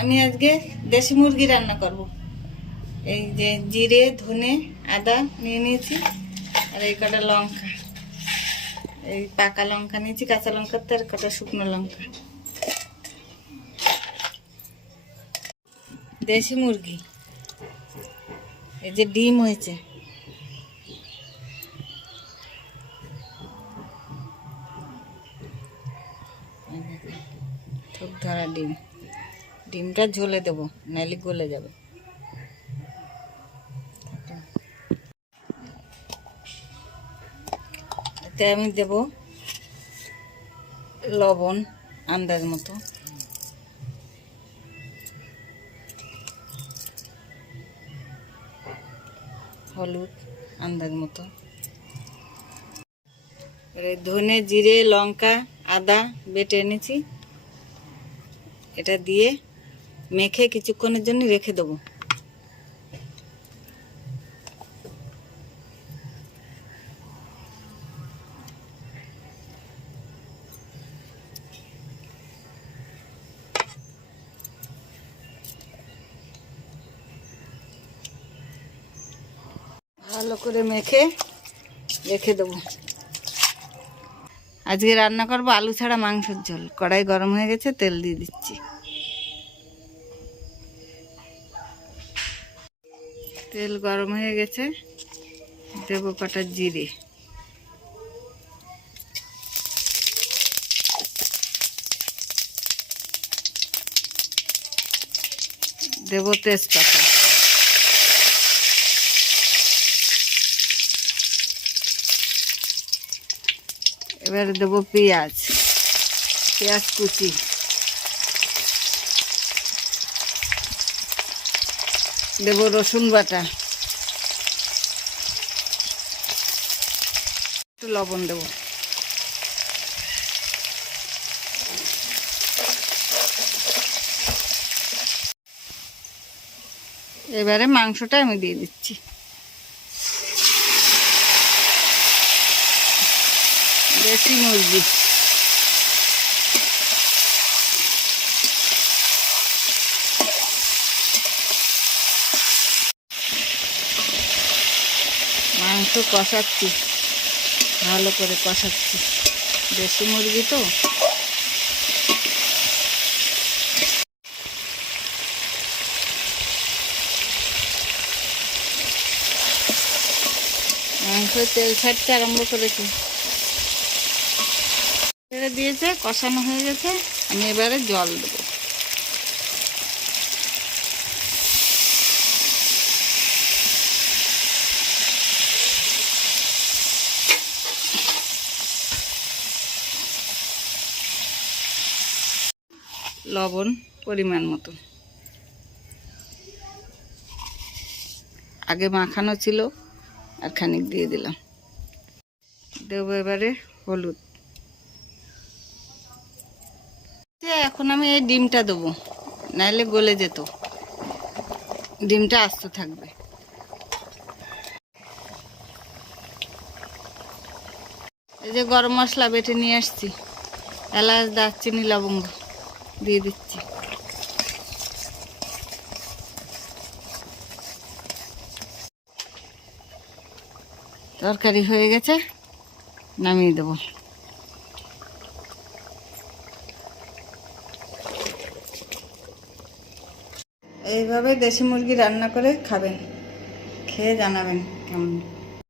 আমি আজকে দেশি মুরগি রান্না করব। এই যে জিরে ধনে আদা নিয়ে নিয়েছি, আর এই কটা লঙ্কা, এই পাকা লঙ্কা নিয়েছি, কাঁচা লঙ্কা, তার কটা শুকনো লঙ্কা। দেশি মুরগি, এই যে ডিম হয়েছে, ঠোক ধরা ডিম। ডিমটা ঝোলে দেবো, নাইলে গলে যাবে। এতে আমি দেব লবণ আন্দাজ মতো, হলুদ আন্দাজ মতো, ধনে জিরে লঙ্কা আদা বেটে এনেছি, এটা দিয়ে মেখে কিছুক্ষণের জন্য রেখে দেবো। ভালো করে মেখে রেখে দেবো। আজকে রান্না করবো আলু ছাড়া মাংসের ঝোল। কড়াই গরম হয়ে গেছে, তেল দিয়ে দিচ্ছি। তেল গরম হয়ে গেছে, দেবো কটা জিরে, দেবো তেজপাতা, এবারে দেবো পেঁয়াজ কুচি, দেবো রসুন বাটা, একটু লবণ দেবো। এবারে মাংসটা আমি দিয়ে দিচ্ছি। দেশি মুরগি, মাংস কষাচ্ছি, ভালো করে কষাচ্ছি, দেশি মুরগি তো। মাংস তেল ছাড়তে আরম্ভ করেছে, ছেড়ে দিয়েছে, কষানো হয়ে গেছে। আমি এবারে জল দেবো। লবণ পরিমাণ মতো, আগে মাখানো ছিল আর খানিক দিয়ে দিলাম। দেবো এবারে হলুদ। এখন আমি এই ডিমটা দেবো, নাইলে গলে যেত, ডিমটা আস্ত থাকবে। এই যে গরম মশলা বেটে নিয়ে আসছি, এলাচ দারচিনি লবঙ্গ দিয়ে দিচ্ছি। তরকারি হয়ে গেছে, নামিয়ে দেবো। এইভাবে দেশি মুরগি রান্না করে খাবেন, খেয়ে জানাবেন কেমন।